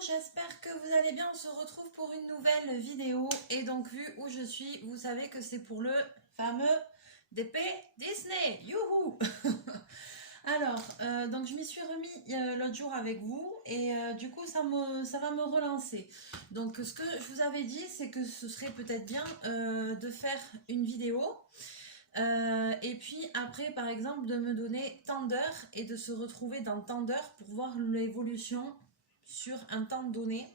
j'espère que vous allez bien. On se retrouve pour une nouvelle vidéo. Et donc, vu où je suis, vous savez que c'est pour le fameux DP Disney. Youhou. Alors, donc je m'y suis remis l'autre jour avec vous. Et du coup, ça va me relancer. Donc, ce que je vous avais dit, c'est que ce serait peut-être bien de faire une vidéo. Et puis après, par exemple, de me donner tant d'heures et de se retrouver dans tant d'heures pour voir l'évolution sur un temps donné,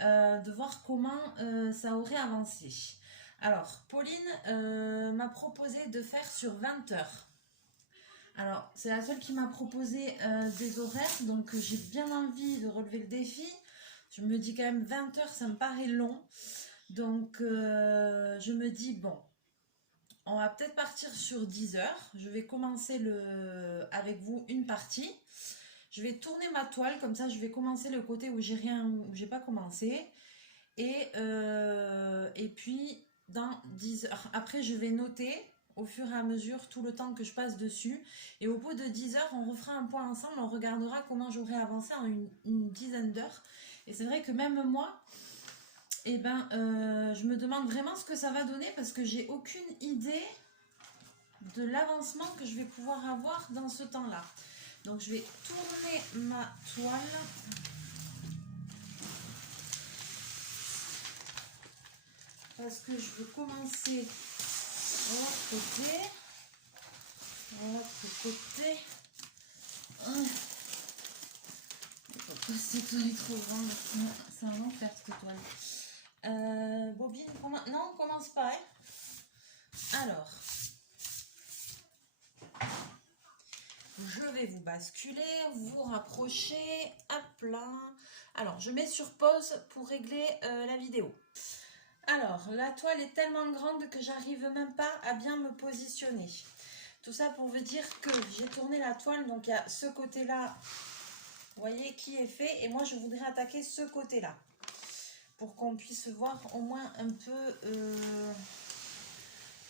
de voir comment ça aurait avancé. Alors, Pauline m'a proposé de faire sur 20 heures. Alors, c'est la seule qui m'a proposé des horaires, donc j'ai bien envie de relever le défi. Je me dis quand même 20 heures, ça me paraît long. Donc, je me dis, bon, on va peut-être partir sur 10 heures. Je vais commencer avec vous une partie. Je vais tourner ma toile, comme ça je vais commencer le côté où j'ai pas commencé. Et puis dans 10 heures. Après je vais noter au fur et à mesure tout le temps que je passe dessus. Et au bout de 10 heures, on refera un point ensemble, on regardera comment j'aurai avancé en une dizaine d'heures. Et c'est vrai que même moi, je me demande vraiment ce que ça va donner parce que j'ai aucune idée de l'avancement que je vais pouvoir avoir dans ce temps-là. Donc je vais tourner ma toile. Parce que je veux commencer de l'autre côté. De l'autre côté. Cette toile est trop grande. C'est un enfer cette toile. Bobine, non, on commence pas. Alors, je vais vous basculer, vous rapprocher. Hop là. Alors, je mets sur pause pour régler la vidéo. Alors, la toile est tellement grande que j'arrive même pas à bien me positionner. Tout ça pour vous dire que j'ai tourné la toile, donc il y a ce côté-là, vous voyez, qui est fait. Et moi, je voudrais attaquer ce côté-là, pour qu'on puisse voir au moins un peu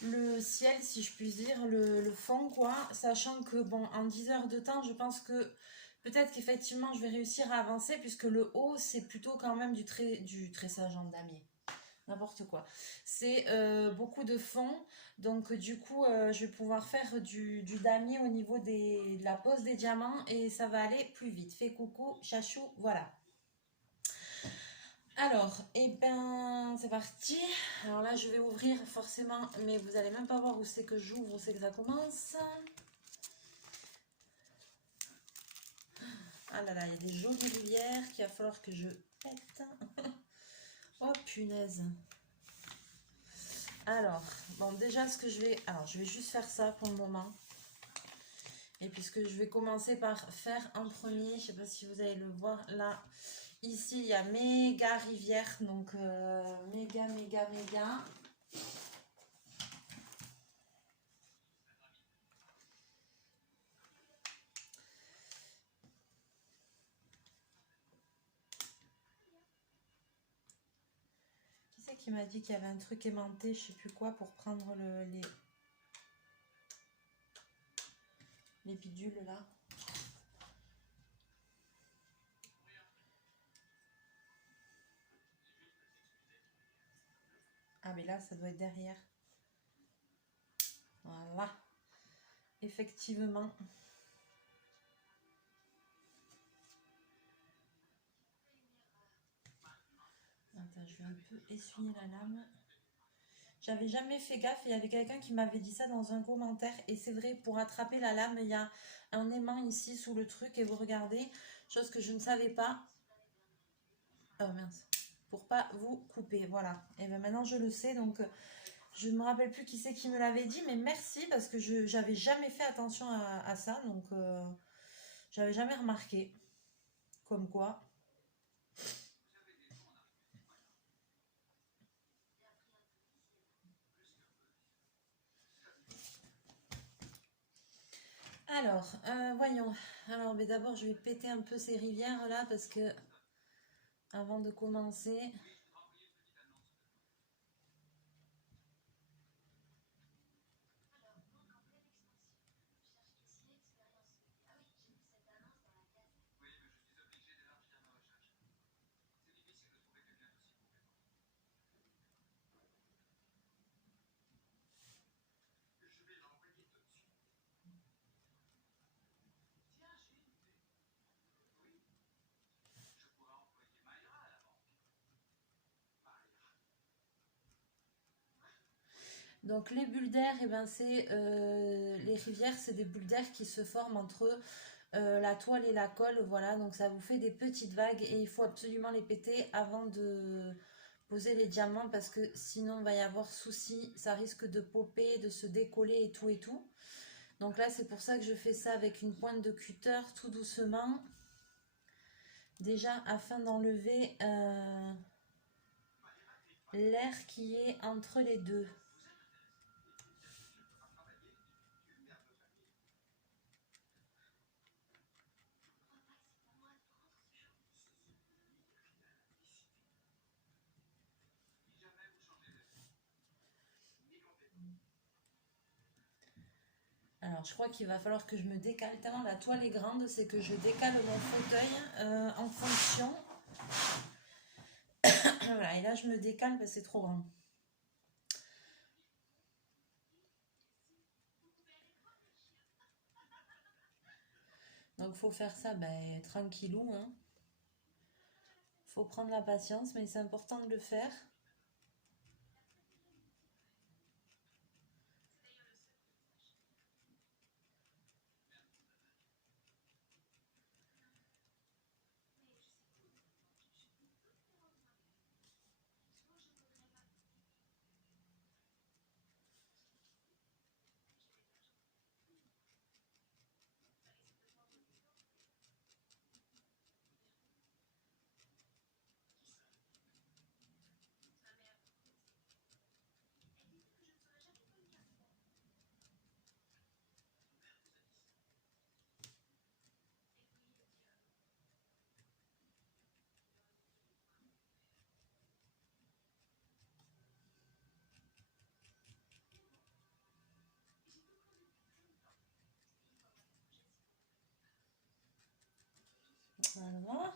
le ciel, si je puis dire, le fond, quoi. Sachant que, bon, en 10 heures de temps, je pense que peut-être qu'effectivement, je vais réussir à avancer, puisque le haut, c'est plutôt quand même du tressage en damier. N'importe quoi. C'est beaucoup de fond. Donc du coup, je vais pouvoir faire du damier au niveau de la pose des diamants et ça va aller plus vite. Fais coucou, chachou, voilà. Alors, c'est parti. Alors là, je vais ouvrir forcément, mais vous allez même pas voir où c'est que j'ouvre, où c'est que ça commence. Ah là là, il y a des jolies rivières qu'il va falloir que je pète. Oh punaise. Alors, bon, déjà, je vais juste faire ça pour le moment. Et puisque je vais commencer par faire un premier, je ne sais pas si vous allez le voir, là, ici, il y a méga rivière, donc méga. Qui c'est qui m'a dit qu'il y avait un truc aimanté, je sais plus quoi, pour prendre les bidules, là. Ah, mais là, ça doit être derrière. Voilà. Effectivement. Attends, je vais un peu essuyer la lame. J'avais jamais fait gaffe, il y avait quelqu'un qui m'avait dit ça dans un commentaire. Et c'est vrai, pour attraper la lame, il y a un aimant ici sous le truc. Et vous regardez, chose que je ne savais pas. Oh mince. Pour pas vous couper, voilà. Et bien maintenant je le sais, donc je ne me rappelle plus qui c'est qui me l'avait dit. Mais merci, parce que j'avais jamais fait attention à ça. Donc j'avais jamais remarqué. Comme quoi. Alors, voyons. Alors, mais d'abord, je vais péter un peu ces rivières là parce que avant de commencer. Donc les bulles d'air, eh ben, c'est les rivières, c'est des bulles d'air qui se forment entre la toile et la colle, voilà, donc ça vous fait des petites vagues et il faut absolument les péter avant de poser les diamants parce que sinon il va y avoir souci, ça risque de popper, de se décoller et tout et tout. Donc là c'est pour ça que je fais ça avec une pointe de cutter tout doucement, déjà afin d'enlever l'air qui est entre les deux. Alors, je crois qu'il va falloir que je me décale tellement la toile est grande, c'est que je décale mon fauteuil en fonction. Voilà, et là, je me décale parce que c'est trop grand. Donc, faut faire ça tranquillou. Hein. Faut prendre la patience, mais c'est important de le faire. Voilà.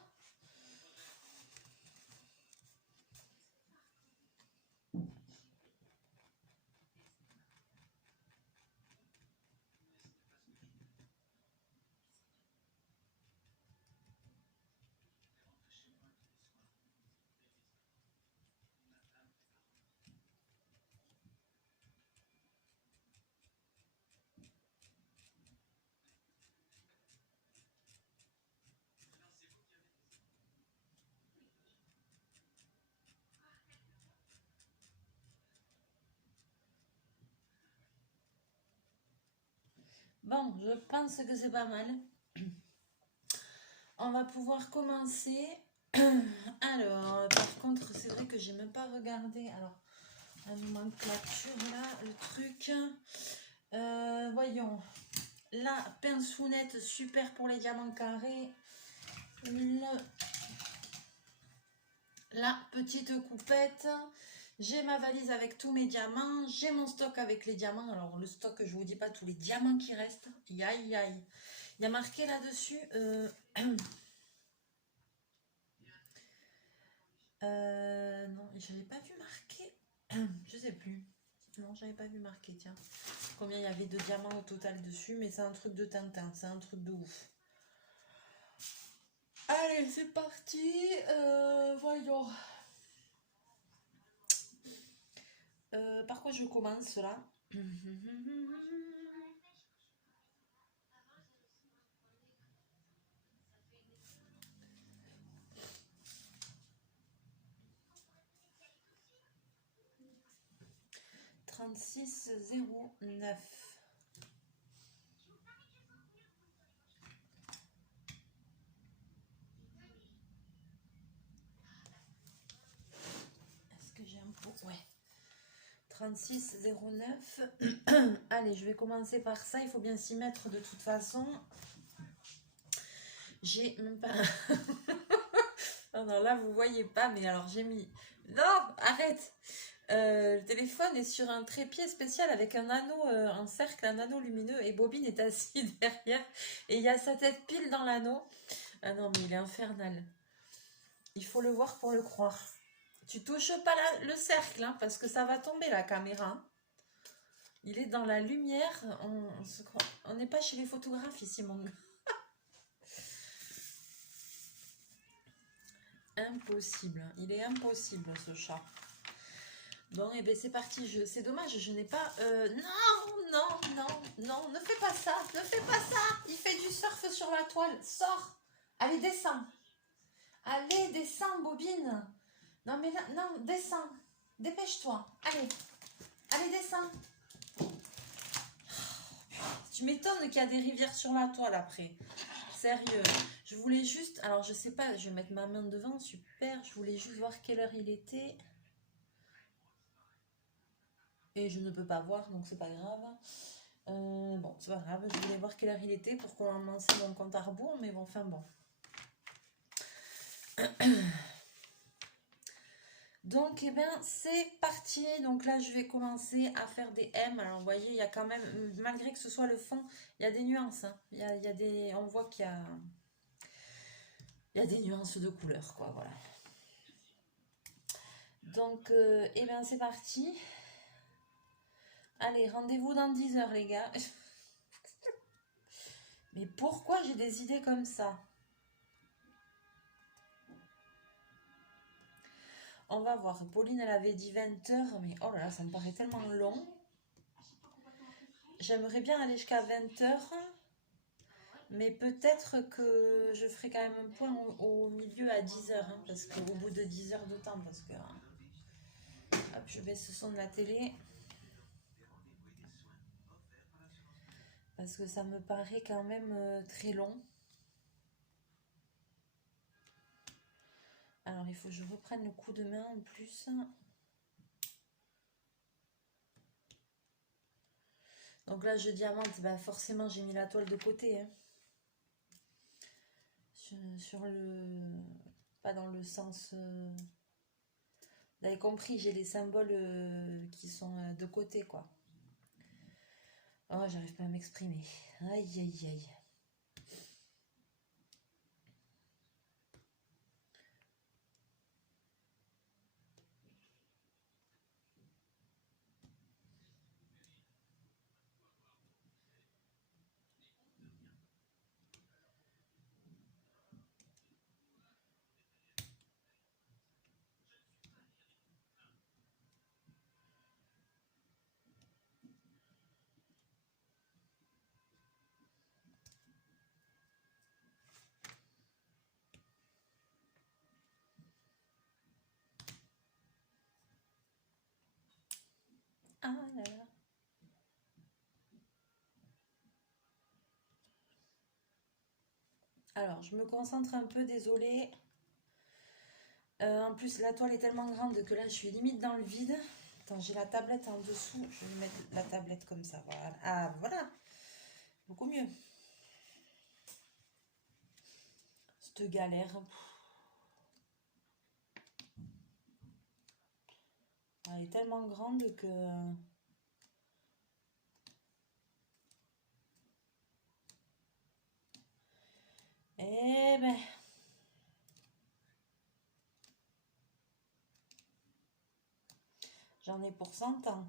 Bon, je pense que c'est pas mal. On va pouvoir commencer. Alors, par contre, c'est vrai que j'ai même pas regardé. Alors, la nomenclature là, le truc. Voyons. La pinceounette super pour les diamants carrés. La petite coupette. J'ai ma valise avec tous mes diamants. J'ai mon stock avec les diamants. Alors, le stock, je vous dis pas tous les diamants qui restent. Aïe, aïe. Il y a marqué là-dessus. Non, j'avais pas vu marquer. Je sais plus. Non, j'avais pas vu marquer, tiens. Combien il y avait de diamants au total dessus, mais c'est un truc de Tintin, c'est un truc de ouf. Allez, c'est parti. Voyons. Par quoi je commence là? 36,09. Est-ce que j'ai un pot? Ouais. 36,09. Allez, je vais commencer par ça. Il faut bien s'y mettre de toute façon. J'ai même pas... non, là, vous voyez pas, mais alors j'ai mis... Non, arrête. Le téléphone est sur un trépied spécial avec un anneau, un cercle, un anneau lumineux, et Bobine est assis derrière, et il y a sa tête pile dans l'anneau. Ah non, mais il est infernal. Il faut le voir pour le croire. Tu touches pas le cercle, hein, parce que ça va tomber la caméra. Il est dans la lumière. On n'est pas chez les photographes ici, mon gars. Impossible. Il est impossible, ce chat. Bon, et bien c'est parti. C'est dommage, je n'ai pas... Non, non, non, non, ne fais pas ça, ne fais pas ça. Il fait du surf sur la toile. Sors. Allez, descends. Allez, descends, Bobine. Non, mais là, non, descends. Dépêche-toi. Allez, allez, descends. Tu m'étonnes qu'il y a des rivières sur la toile après. Sérieux. Je voulais juste... Alors, je sais pas, je vais mettre ma main devant. Super. Je voulais juste voir quelle heure il était. Et je ne peux pas voir, donc c'est pas grave. Bon, c'est pas grave. Je voulais voir quelle heure il était pour qu'on lance mon compte à rebours. Mais bon, enfin bon. Donc, eh bien, c'est parti. Donc là, je vais commencer à faire des M. Alors, vous voyez, il y a quand même, malgré que ce soit le fond, il y a des nuances. Hein. Il y a des, on voit qu'il y a des nuances de couleurs, quoi, voilà. Donc, eh bien, c'est parti. Allez, rendez-vous dans 10 heures, les gars. Mais pourquoi j'ai des idées comme ça? On va voir. Pauline, elle avait dit 20 heures, mais oh là là, ça me paraît tellement long. J'aimerais bien aller jusqu'à 20 heures, mais peut-être que je ferai quand même un point au milieu à 10 heures, hein, parce qu'au bout de 10 heures de temps, parce que... Hop, je baisse le son de la télé. Parce que ça me paraît quand même très long. Alors, il faut que je reprenne le coup de main en plus. Donc là, je diamante, bah forcément, j'ai mis la toile de côté. Hein. Sur le... Pas dans le sens... Vous avez compris, j'ai les symboles qui sont de côté, quoi. Oh, j'arrive pas à m'exprimer. Aïe, aïe, aïe. Ah là là. Alors, je me concentre un peu, désolée. En plus, la toile est tellement grande que là, je suis limite dans le vide. Attends, j'ai la tablette en dessous. Je vais mettre la tablette comme ça. Voilà. Ah, voilà. Beaucoup mieux. Cette galère. Elle est tellement grande que... Eh ben... J'en ai pour 100 ans.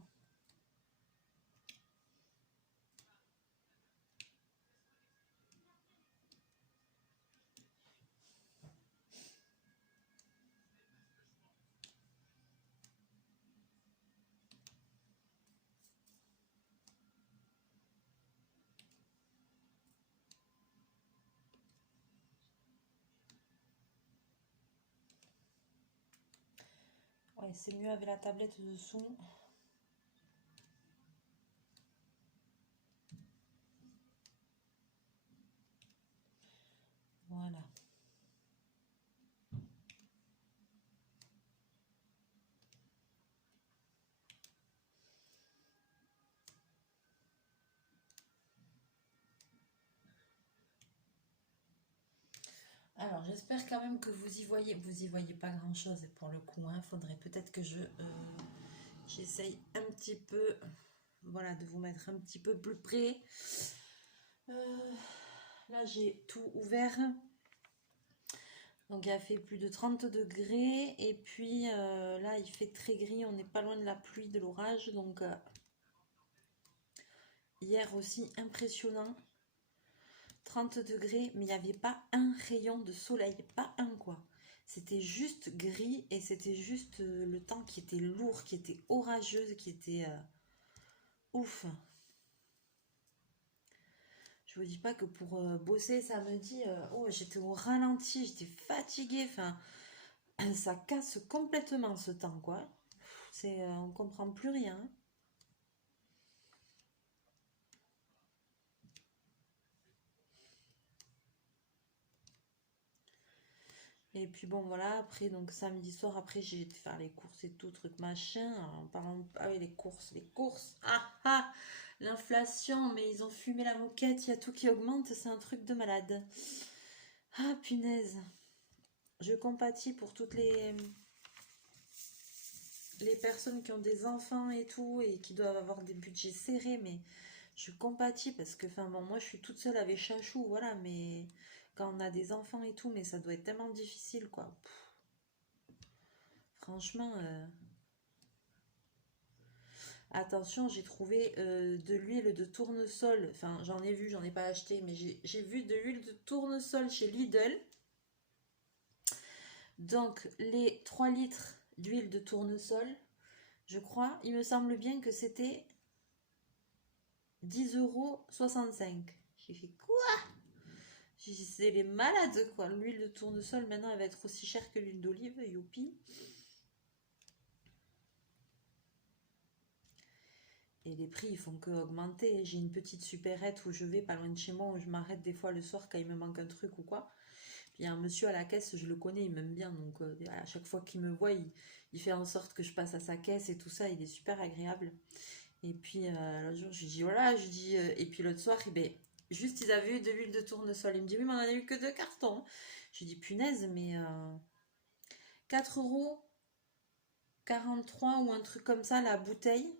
Ouais, c'est mieux avec la tablette dessous. Voilà. Alors, j'espère quand même que vous y voyez pas grand-chose pour le coup. Il faudrait peut-être que j'essaye un petit peu, voilà, de vous mettre un petit peu plus près. Là, j'ai tout ouvert. Donc, il a fait plus de 30 degrés. Et puis, là, il fait très gris. On n'est pas loin de la pluie, de l'orage. Donc, hier aussi, impressionnant. 30 degrés, mais il n'y avait pas un rayon de soleil. Pas un, quoi. C'était juste gris et c'était juste le temps qui était lourd, qui était orageux, qui était ouf. Je vous dis pas que pour bosser samedi, oh, j'étais au ralenti, j'étais fatiguée. Enfin, ça casse complètement ce temps, quoi. On comprend plus rien. Et puis bon, voilà, après, donc samedi soir, après, j'ai été faire les courses et tout, truc machin. Alors, en parlant, ah oui, les courses, l'inflation, mais ils ont fumé la moquette, il y a tout qui augmente, c'est un truc de malade. Ah, punaise. Je compatis pour toutes les personnes qui ont des enfants et tout, et qui doivent avoir des budgets serrés, mais je compatis parce que, enfin, bon, moi, je suis toute seule avec Chachou, voilà, mais quand on a des enfants et tout, mais ça doit être tellement difficile, quoi. Pff, franchement, attention, j'ai trouvé de l'huile de tournesol. Enfin, j'en ai vu, j'en ai pas acheté, mais j'ai vu de l'huile de tournesol chez Lidl. Donc, les 3 litres d'huile de tournesol, je crois, il me semble bien que c'était 10,65 €. J'ai fait quoi? J'ai dit, c'est les malades, quoi. L'huile de tournesol, maintenant, elle va être aussi chère que l'huile d'olive, youpi. Et les prix, ils font que augmenter. J'ai une petite supérette où je vais pas loin de chez moi, où je m'arrête des fois le soir quand il me manque un truc ou quoi. Puis il y a un monsieur à la caisse, je le connais, il m'aime bien. Donc à chaque fois qu'il me voit, il fait en sorte que je passe à sa caisse et tout ça. Il est super agréable. Et puis l'autre jour, je lui dis, voilà, je dis, et puis l'autre soir, ben, juste ils avaient eu de l'huile de tournesol. Il me dit, oui, mais on en a eu que 2 cartons. Je lui dis, punaise, mais 4,43 € ou un truc comme ça, la bouteille,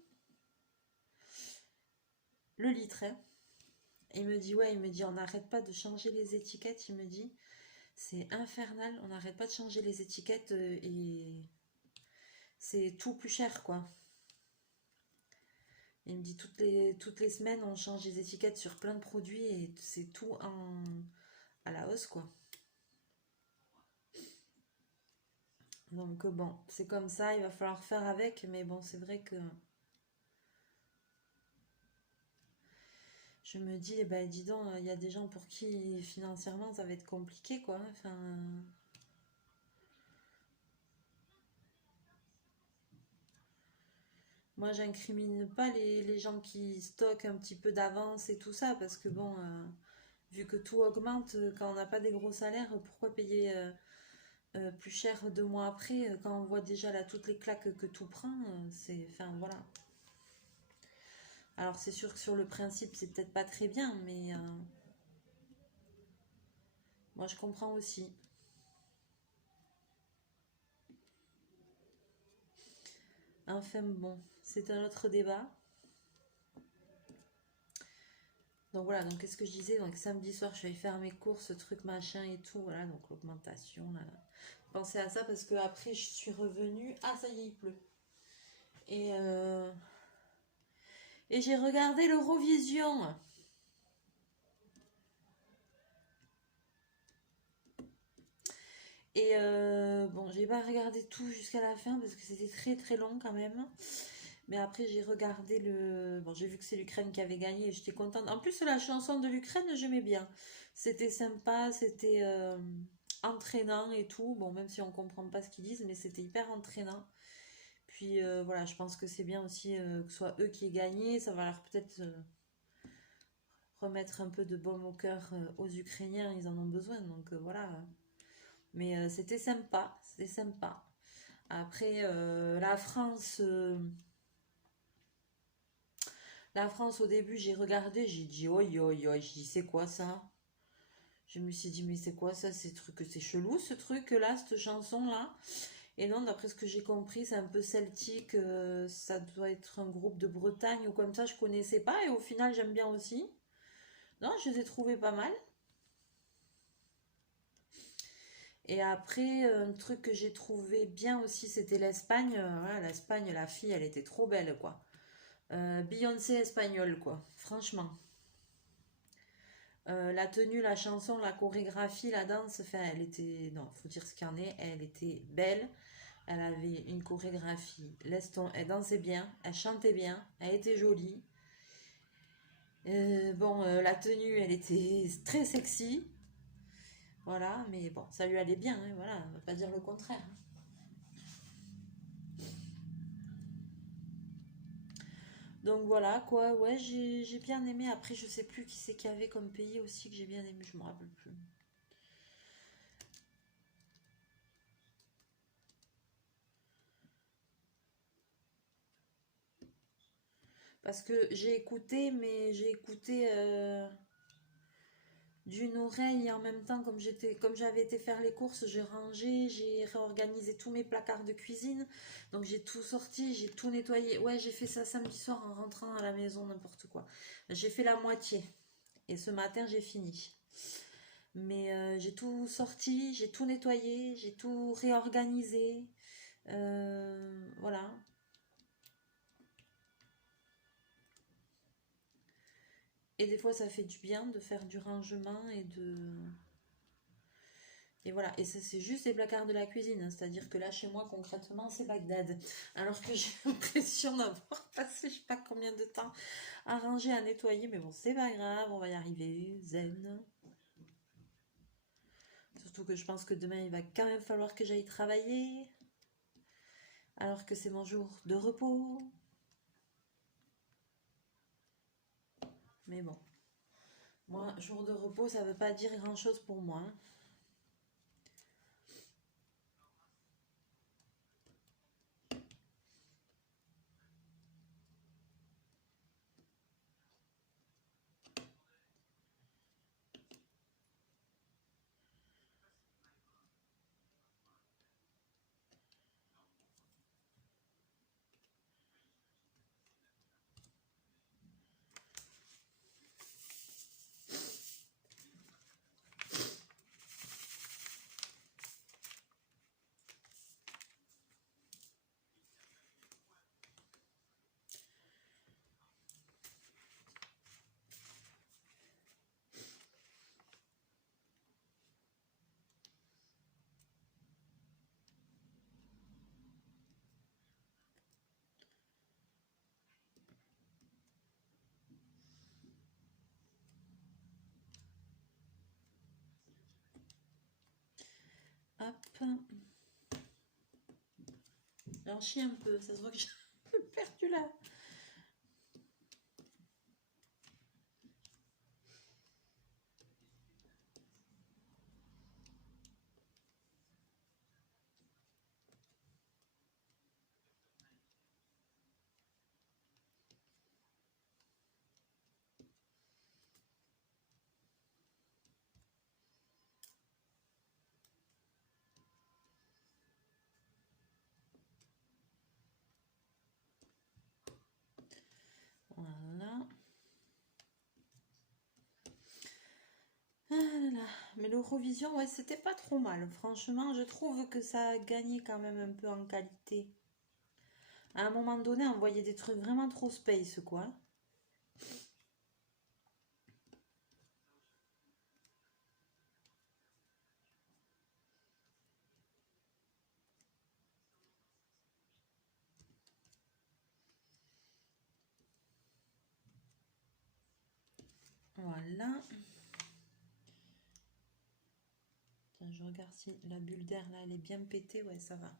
le litre, hein. Et il me dit, ouais, il me dit, on n'arrête pas de changer les étiquettes. Il me dit, c'est infernal, on n'arrête pas de changer les étiquettes et c'est tout plus cher, quoi. Il me dit, toutes les semaines, on change les étiquettes sur plein de produits et c'est tout à la hausse, quoi. Donc bon, c'est comme ça, il va falloir faire avec, mais bon, c'est vrai que je me dis, eh ben, dis donc, il y a des gens pour qui financièrement ça va être compliqué, quoi. Enfin, moi, j'incrimine pas les gens qui stockent un petit peu d'avance et tout ça, parce que bon, vu que tout augmente, quand on n'a pas des gros salaires, pourquoi payer plus cher 2 mois après, quand on voit déjà là toutes les claques que tout prend, enfin voilà. Alors c'est sûr que sur le principe, c'est peut-être pas très bien, mais moi je comprends aussi. Enfin bon, c'est un autre débat. Donc voilà, donc qu'est-ce que je disais? Donc samedi soir, je suis allée faire mes courses, truc machin et tout, voilà, donc l'augmentation, là, là. Pensez à ça parce que après je suis revenue. Ah ça y est, il pleut. Et, et j'ai regardé l'Eurovision. Et bon, j'ai pas regardé tout jusqu'à la fin parce que c'était très très long quand même. Mais après, j'ai regardé le. Bon, j'ai vu que c'est l'Ukraine qui avait gagné et j'étais contente. En plus, la chanson de l'Ukraine, j'aimais bien. C'était sympa, c'était entraînant et tout. Bon, même si on comprend pas ce qu'ils disent, mais c'était hyper entraînant. Puis voilà, je pense que c'est bien aussi que ce soit eux qui aient gagné. Ça va leur peut-être remettre un peu de baume au cœur aux Ukrainiens. Ils en ont besoin. Donc voilà. Mais c'était sympa. C'était sympa. Après, la France, au début, j'ai regardé, j'ai dit, oi, oi, oi, j'ai dit, c'est quoi ça? Je me suis dit, mais c'est quoi ça? C'est chelou ce truc-là, cette chanson-là. Et non, d'après ce que j'ai compris, c'est un peu celtique, ça doit être un groupe de Bretagne ou comme ça, je connaissais pas, et au final, j'aime bien aussi. Non, je les ai trouvés pas mal. Et après, un truc que j'ai trouvé bien aussi, c'était l'Espagne. Voilà, l'Espagne, la fille, elle était trop belle, quoi. Beyoncé espagnole, quoi. Franchement. La tenue, la chanson, la chorégraphie, la danse, enfin, elle était, non, faut dire ce qu'il y en est, elle était belle. Elle avait une chorégraphie, elle dansait bien, elle chantait bien, elle était jolie. Bon, la tenue, elle était très sexy, voilà, mais bon, ça lui allait bien, hein, voilà, on va pas dire le contraire. Donc voilà, quoi, ouais, j'ai bien aimé. Après, je sais plus qui c'est qu'il y avait comme pays aussi que j'ai bien aimé, je me rappelle plus. Parce que j'ai écouté, mais j'ai écouté d'une oreille et en même temps, comme j'avais été faire les courses, j'ai rangé, j'ai réorganisé tous mes placards de cuisine. Donc j'ai tout sorti, j'ai tout nettoyé. Ouais, j'ai fait ça samedi soir en rentrant à la maison, n'importe quoi. J'ai fait la moitié. Et ce matin, j'ai fini. Mais j'ai tout sorti, j'ai tout nettoyé, j'ai tout réorganisé. Voilà. Et des fois, ça fait du bien de faire du rangement et de... Et voilà, et ça c'est juste les placards de la cuisine, hein. C'est-à-dire que là chez moi concrètement c'est Bagdad. Alors que j'ai l'impression d'avoir passé je sais pas combien de temps à ranger, à nettoyer, mais bon c'est pas grave, on va y arriver, zen. Surtout que je pense que demain il va quand même falloir que j'aille travailler, alors que c'est mon jour de repos. Mais bon, moi jour de repos ça veut pas dire grand-chose pour moi, hein. Hop, j'en chie un peu, ça se voit que j'ai perdu là. Voilà. Ah là là. Mais l'Eurovision, ouais, c'était pas trop mal. Franchement, je trouve que ça a gagné quand même un peu en qualité. À un moment donné, on voyait des trucs vraiment trop space, quoi. Voilà. Tiens, je regarde si la bulle d'air là, elle est bien pétée. Ouais, ça va.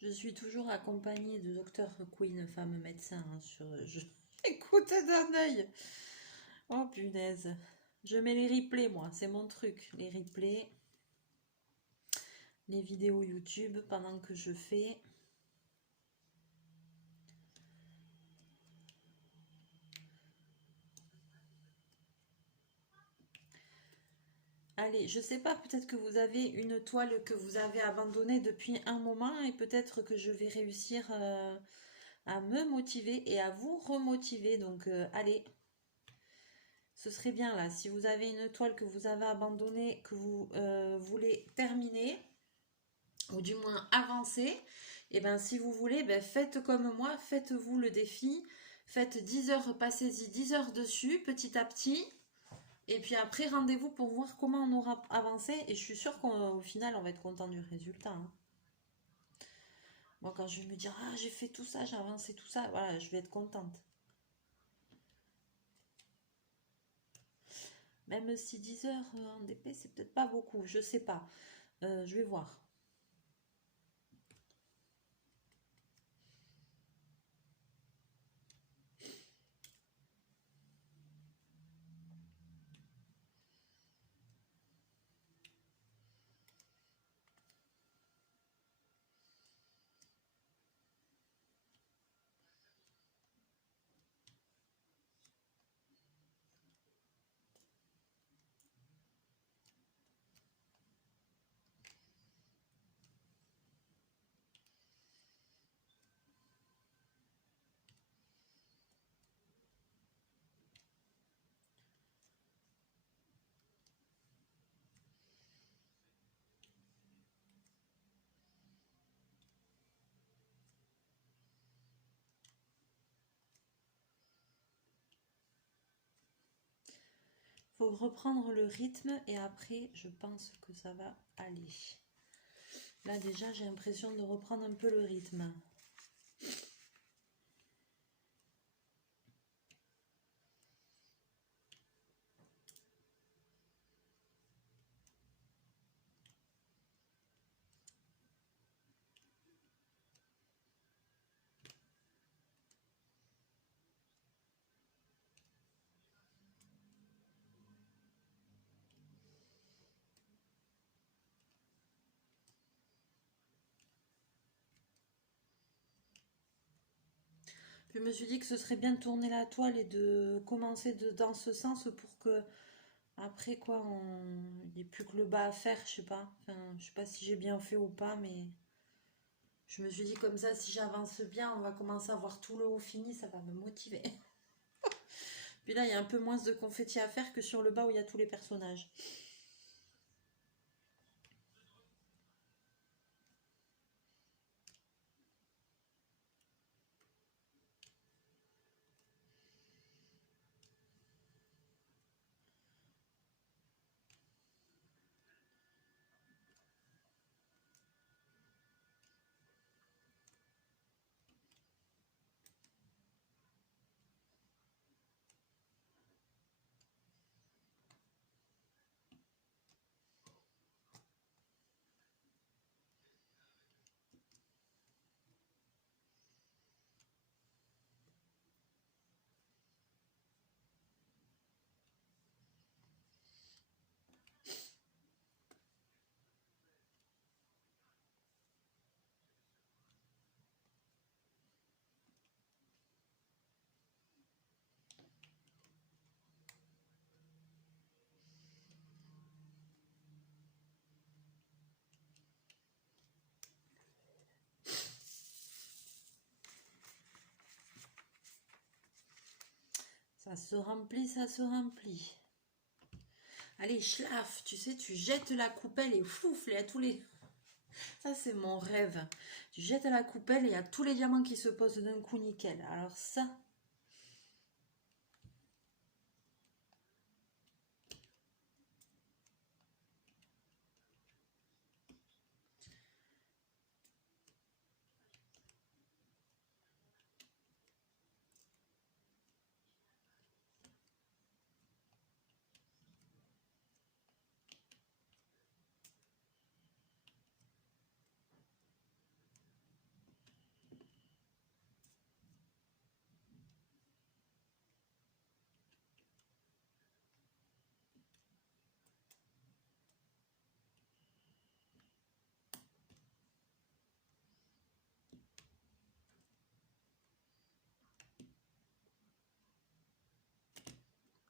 Je suis toujours accompagnée de docteur Queen, femme médecin, hein, sur... Je écoute d'un œil. Oh punaise. Je mets les replays, moi, c'est mon truc. Les replays, les vidéos YouTube pendant que je fais. Allez, je sais pas, peut-être que vous avez une toile que vous avez abandonnée depuis un moment et peut-être que je vais réussir à me motiver et à vous remotiver. Donc, allez, ce serait bien là. Si vous avez une toile que vous avez abandonnée, que vous voulez terminer, ou du moins avancer, et ben si vous voulez, ben, faites comme moi, faites-vous le défi. Faites 10 heures, passez-y 10 heures dessus, petit à petit. Et puis après, rendez-vous pour voir comment on aura avancé. Et je suis sûre qu'au final, on va être content du résultat, hein. Moi, quand je vais me dire, ah, j'ai fait tout ça, j'ai avancé tout ça, voilà, je vais être contente. Même si 10 heures en DP, c'est peut-être pas beaucoup, je sais pas. Je vais voir. Faut reprendre le rythme et après, je pense que ça va aller. Là, déjà, j'ai l'impression de reprendre un peu le rythme. Je me suis dit que ce serait bien de tourner la toile et de commencer dans ce sens pour que après quoi, il n'y ait plus que le bas à faire, je sais pas. Enfin, je sais pas si j'ai bien fait ou pas, mais je me suis dit comme ça, si j'avance bien, on va commencer à voir tout le haut fini, ça va me motiver. Puis là, il y a un peu moins de confetti à faire que sur le bas où il y a tous les personnages. Ça se remplit, ça se remplit. Allez, schlaf, tu sais, tu jettes la coupelle et fouf, il y a tous les... Ça, c'est mon rêve. Tu jettes la coupelle et il y a tous les diamants qui se posent d'un coup nickel. Alors ça...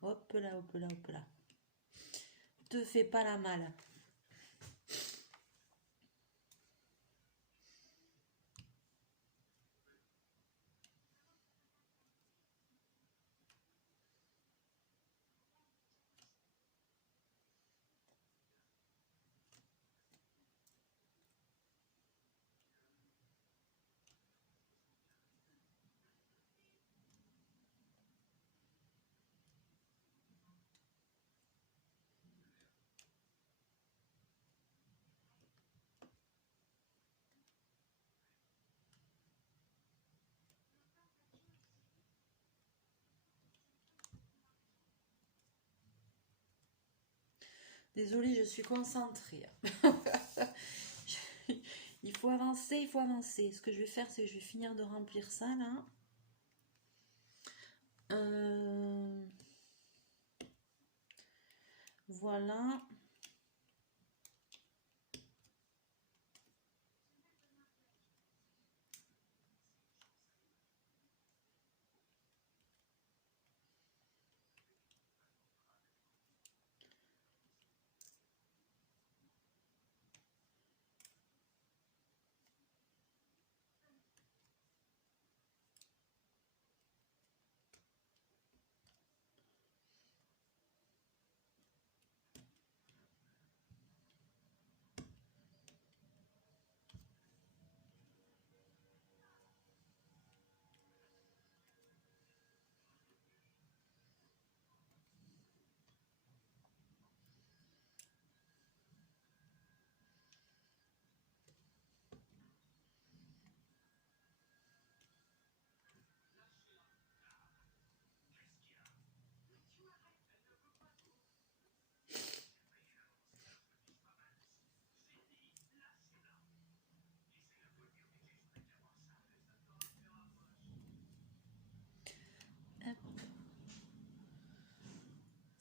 Hop là, hop là, hop là. Te fais pas la malle. Désolée, je suis concentrée. Il faut avancer, il faut avancer. Ce que je vais faire, c'est que je vais finir de remplir ça, là. Voilà.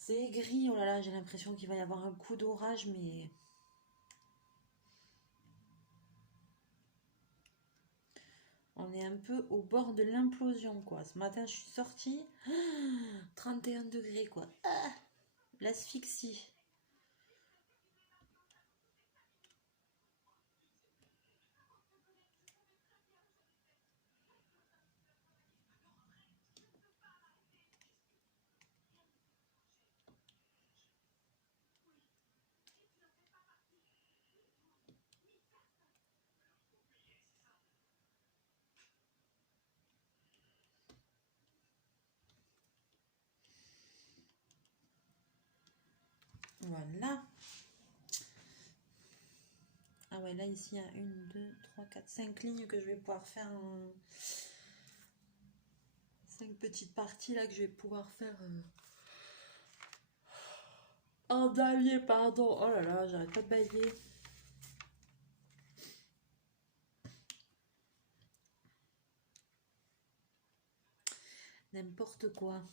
C'est gris, oh là là, j'ai l'impression qu'il va y avoir un coup d'orage, mais... On est un peu au bord de l'implosion, quoi. Ce matin, je suis sortie, 31 degrés, quoi. Ah, l'asphyxie. Voilà. Ah ouais, là, ici, il y a 1, 2, 3, 4, 5 lignes que je vais pouvoir faire en... 5 petites parties, là, que je vais pouvoir faire... En damier, pardon. Oh là là, j'arrête pas de bailler. N'importe quoi.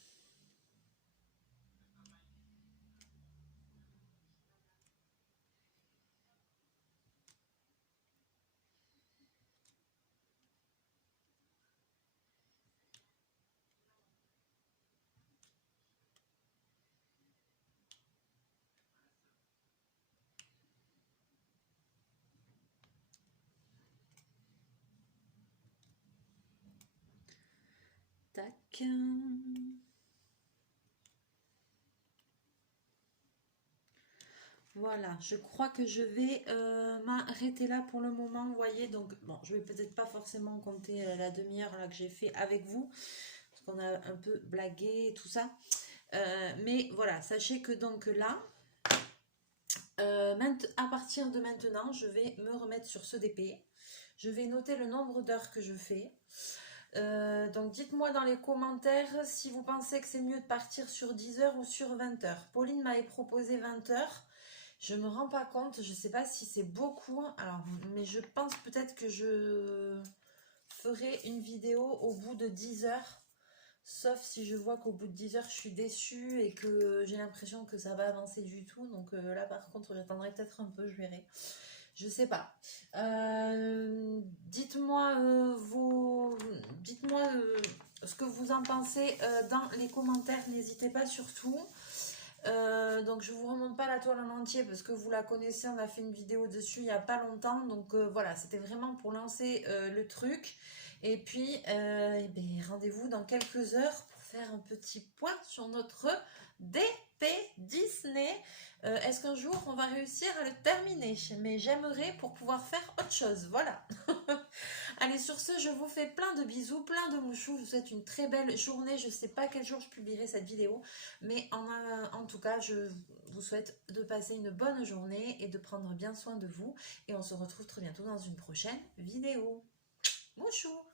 Tac. Voilà, je crois que je vais m'arrêter là pour le moment, vous voyez, donc bon, je vais peut-être pas forcément compter la demi-heure là que j'ai fait avec vous, parce qu'on a un peu blagué et tout ça, mais voilà, sachez que donc là, à partir de maintenant, je vais me remettre sur ce DP, je vais noter le nombre d'heures que je fais, donc dites-moi dans les commentaires si vous pensez que c'est mieux de partir sur 10 heures ou sur 20 heures. Pauline m'avait proposé 20 heures. Je me rends pas compte, je sais pas si c'est beaucoup, alors, mais je pense peut-être que je ferai une vidéo au bout de 10 heures, sauf si je vois qu'au bout de 10 heures je suis déçue et que j'ai l'impression que ça va avancer du tout, donc là par contre j'attendrai peut-être un peu, je verrai. Je sais pas. Dites-moi dites-moi ce que vous en en pensez dans les commentaires, n'hésitez pas surtout. Donc je vous remonte pas la toile en entier parce que vous la connaissez, on a fait une vidéo dessus il y a pas longtemps, donc voilà, c'était vraiment pour lancer le truc. Et puis eh ben, rendez-vous dans quelques heures pour faire un petit point sur notre DP Disney. Est-ce qu'un jour on va réussir à le terminer? Mais j'aimerais pour pouvoir faire autre chose, voilà. Allez, sur ce, je vous fais plein de bisous, plein de mouchous. Je vous souhaite une très belle journée. Je ne sais pas quel jour je publierai cette vidéo, mais en tout cas, je vous souhaite de passer une bonne journée et de prendre bien soin de vous. Et on se retrouve très bientôt dans une prochaine vidéo. Mouchou!